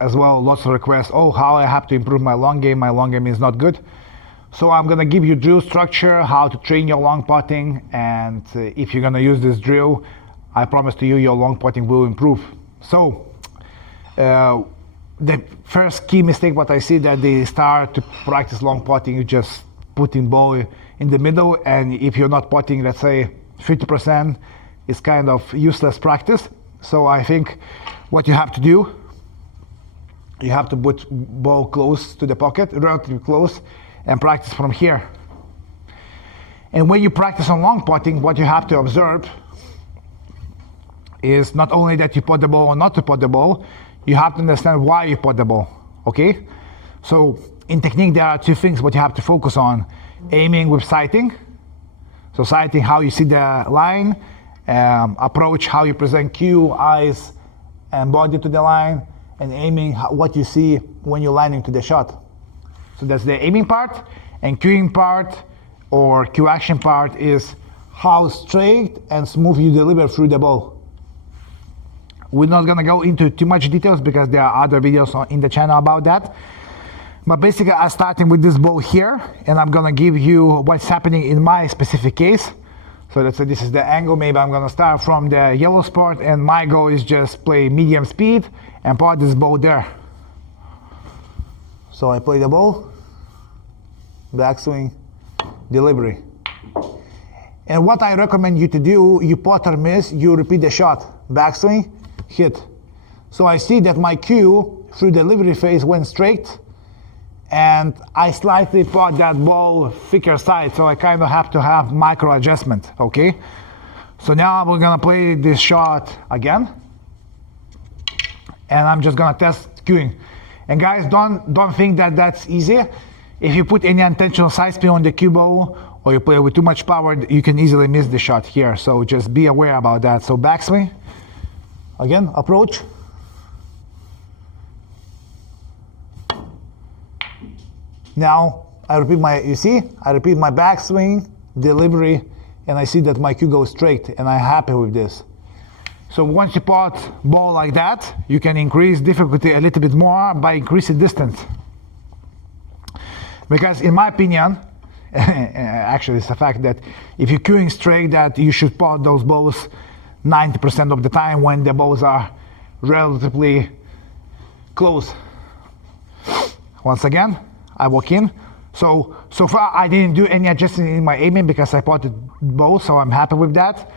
as well, lots of requests, oh, how I have to improve my long game is not good. So I'm gonna give you drill structure, how to train your long putting, and if you're gonna use this drill, I promise to you your long putting will improve. So the first key mistake what I see that they start to practice long putting, you just putting ball in the middle, and if you're not putting, let's say 50%, it's kind of useless practice. So I think what you have to do, you have to put ball close to the pocket, relatively close, and practice from here. And when you practice on long putting, what you have to observe is not only that you put the ball or not to put the ball, you have to understand why you put the ball, okay? So in technique, there are two things what you have to focus on. Aiming with sighting. So sighting, how you see the line, approach, how you present cue, eyes and body to the line, and aiming, what you see when you're landing to the shot. So that's the aiming part, and cueing part, or cue action part, is how straight and smooth you deliver through the ball. We're not gonna go into too much details because there are other videos in the channel about that. But basically I'm starting with this ball here, and I'm gonna give you what's happening in my specific case. So let's say this is the angle, maybe I'm gonna start from the yellow spot, and my goal is just play medium speed and put this ball there. So I play the ball, backswing, delivery. And what I recommend you to do, you putt or miss, you repeat the shot, backswing, hit. So I see that my cue through delivery phase went straight, and I slightly put that ball thicker side, so I kind of have to have micro adjustment, okay? So now we're gonna play this shot again, and I'm just gonna test cueing. And guys, don't think that that's easy. If you put any intentional side spin on the cue ball, or you play with too much power, you can easily miss the shot here. So just be aware about that. So backswing, again, approach. Now I repeat my, you see, I repeat my backswing, delivery, and I see that my cue goes straight, and I'm happy with this. So once you put ball like that, you can increase difficulty a little bit more by increasing distance. Because in my opinion, actually it's a fact that if you're cueing straight, that you should put those balls 90% of the time when the balls are relatively close. Once again, I walk in. So far I didn't do any adjustment in my aiming because I potted both, so I'm happy with that.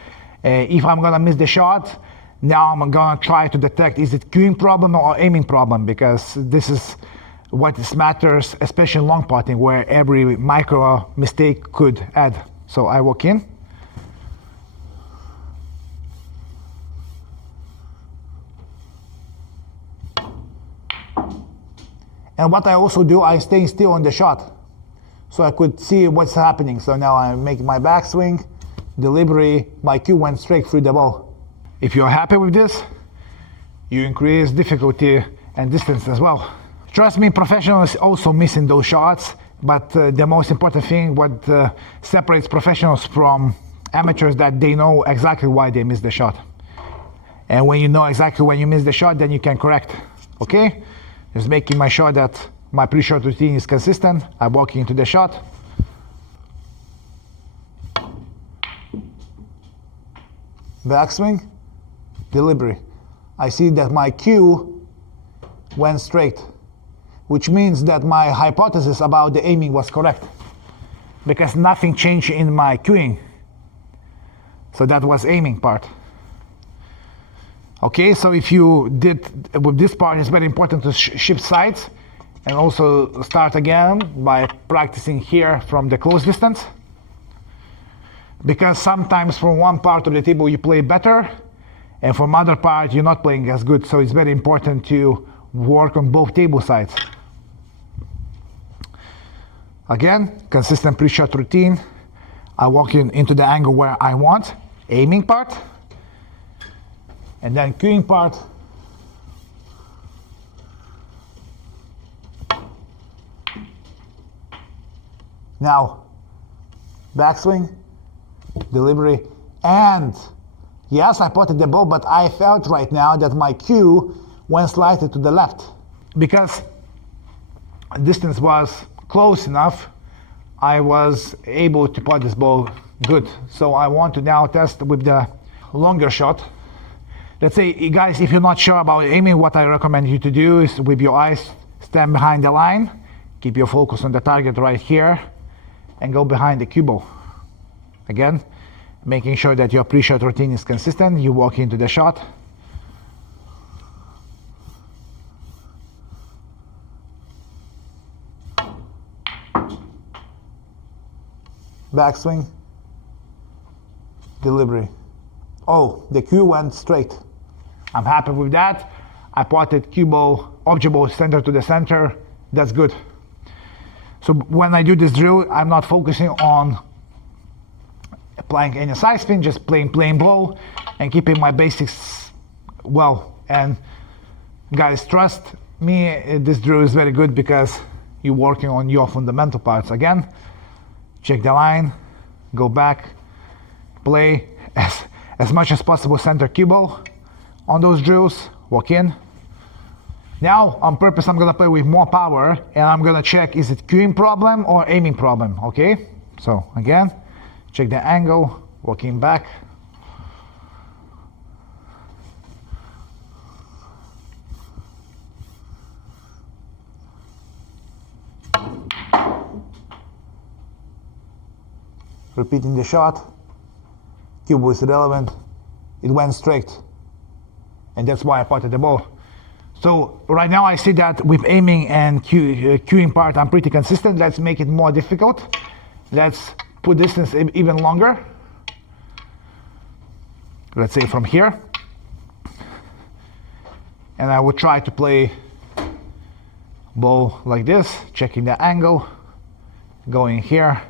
If I'm gonna miss the shot, now I'm gonna try to detect, is it cueing problem or aiming problem, because this is what matters, especially in long putting, where every micro mistake could add. So I walk in. And what I also do, I stay still on the shot, so I could see what's happening. So now I make my backswing, delivery, my cue went straight through the ball. If you're happy with this, you increase difficulty and distance as well. Trust me, professionals also missing those shots, but the most important thing, what separates professionals from amateurs, that they know exactly why they miss the shot. And when you know exactly when you miss the shot, then you can correct, okay? Just making my sure that my pre-shot routine is consistent. I'm walking into the shot. Backswing, delivery. I see that my cue went straight, which means that my hypothesis about the aiming was correct, because nothing changed in my cueing. So that was aiming part. Okay, so if you did with this part, it's very important to shift sides, and also start again by practicing here from the close distance. Because sometimes from one part of the table you play better, and from other part you're not playing as good. So it's very important to work on both table sides. Again, consistent pre-shot routine. I walk into the angle where I want, aiming part, and then cueing part. Now, backswing, delivery, and yes, I potted the ball, but I felt right now that my cue went slightly to the left. Because distance was close enough, I was able to pot this ball good. So I want to now test with the longer shot. Let's say, guys, if you're not sure about aiming, what I recommend you to do is with your eyes, stand behind the line, keep your focus on the target right here, and go behind the cue ball. Again, making sure that your pre-shot routine is consistent. You walk into the shot. Backswing. Delivery. Oh, the cue went straight. I'm happy with that. I potted cue ball, object ball center to the center. That's good. So when I do this drill, I'm not focusing on applying any side spin, just playing plain ball and keeping my basics well. And guys, trust me, this drill is very good because you're working on your fundamental parts. Again, check the line, go back, play as much as possible center cue ball on those drills, walk in. Now, on purpose, I'm gonna play with more power and I'm gonna check, is it cueing problem or aiming problem, okay? So again, check the angle, walking back. Repeating the shot. Cue ball is irrelevant. It went straight. And that's why I potted the ball. So right now I see that with aiming and cueing part, I'm pretty consistent. Let's make it more difficult. Let's put distance even longer. Let's say from here. And I would try to play ball like this, checking the angle, going here,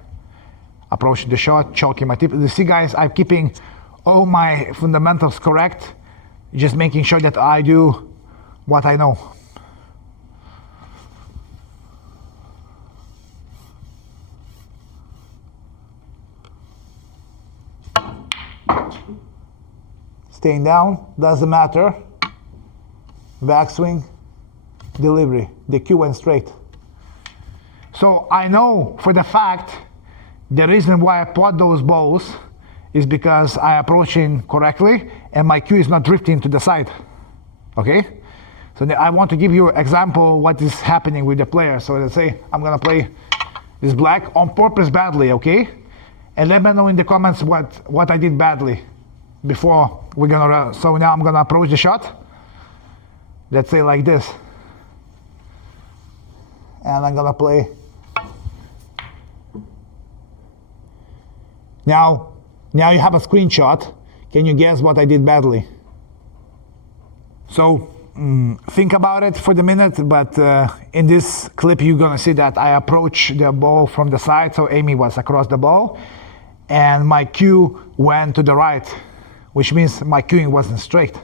approaching the shot, choking my tip. You see, guys, I'm keeping all my fundamentals correct, just making sure that I do what I know. Staying down, doesn't matter. Backswing, delivery. The cue went straight. So I know for the fact the reason why I pot those balls is because I approaching correctly and my cue is not drifting to the side. Okay? So I want to give you an example what is happening with the player. So let's say I'm gonna play this black on purpose badly, okay? And let me know in the comments what I did badly before we're gonna, so now I'm gonna approach the shot. Let's say like this. And I'm gonna play. Now you have a screenshot. Can you guess what I did badly? So think about it for the minute, but in this clip you're gonna see that I approached the ball from the side, so Amy was across the ball, and my cue went to the right, which means my cueing wasn't straight,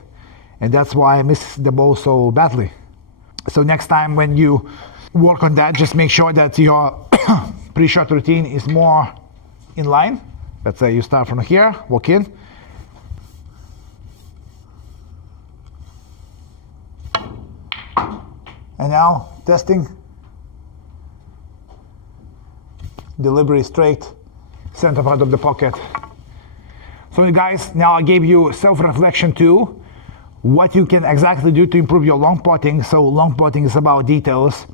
and that's why I missed the ball so badly. So next time when you work on that, just make sure that your pre-shot routine is more in line. Let's say you start from here, walk in. And now, testing. Delivery straight, center part of the pocket. So you guys, now I gave you self-reflection too, what you can exactly do to improve your long potting. So long potting is about details.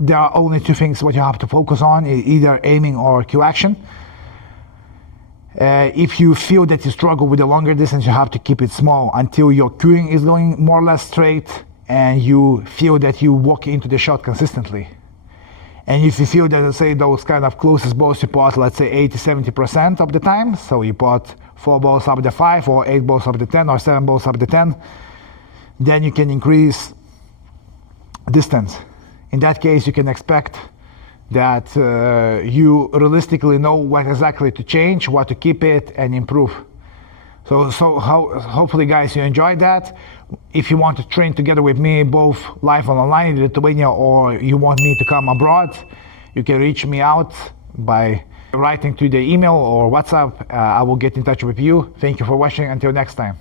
There are only two things what you have to focus on, either aiming or cue action. If you feel that you struggle with the longer distance, you have to keep it small until your cueing is going more or less straight and you feel that you walk into the shot consistently. And if you feel that, let's say, those kind of closest balls you pot, let's say 80-70% of the time, so you pot 4 balls up the 5 or 8 balls up the 10 or 7 balls up the 10, then you can increase distance. In that case, you can expect that you realistically know what exactly to change, what to keep it and improve. So hopefully guys you enjoyed that. If you want to train together with me both live and online in Lithuania, or you want me to come abroad, you can reach me out by writing to the email or WhatsApp. I will get in touch with you. Thank you for watching. Until next time.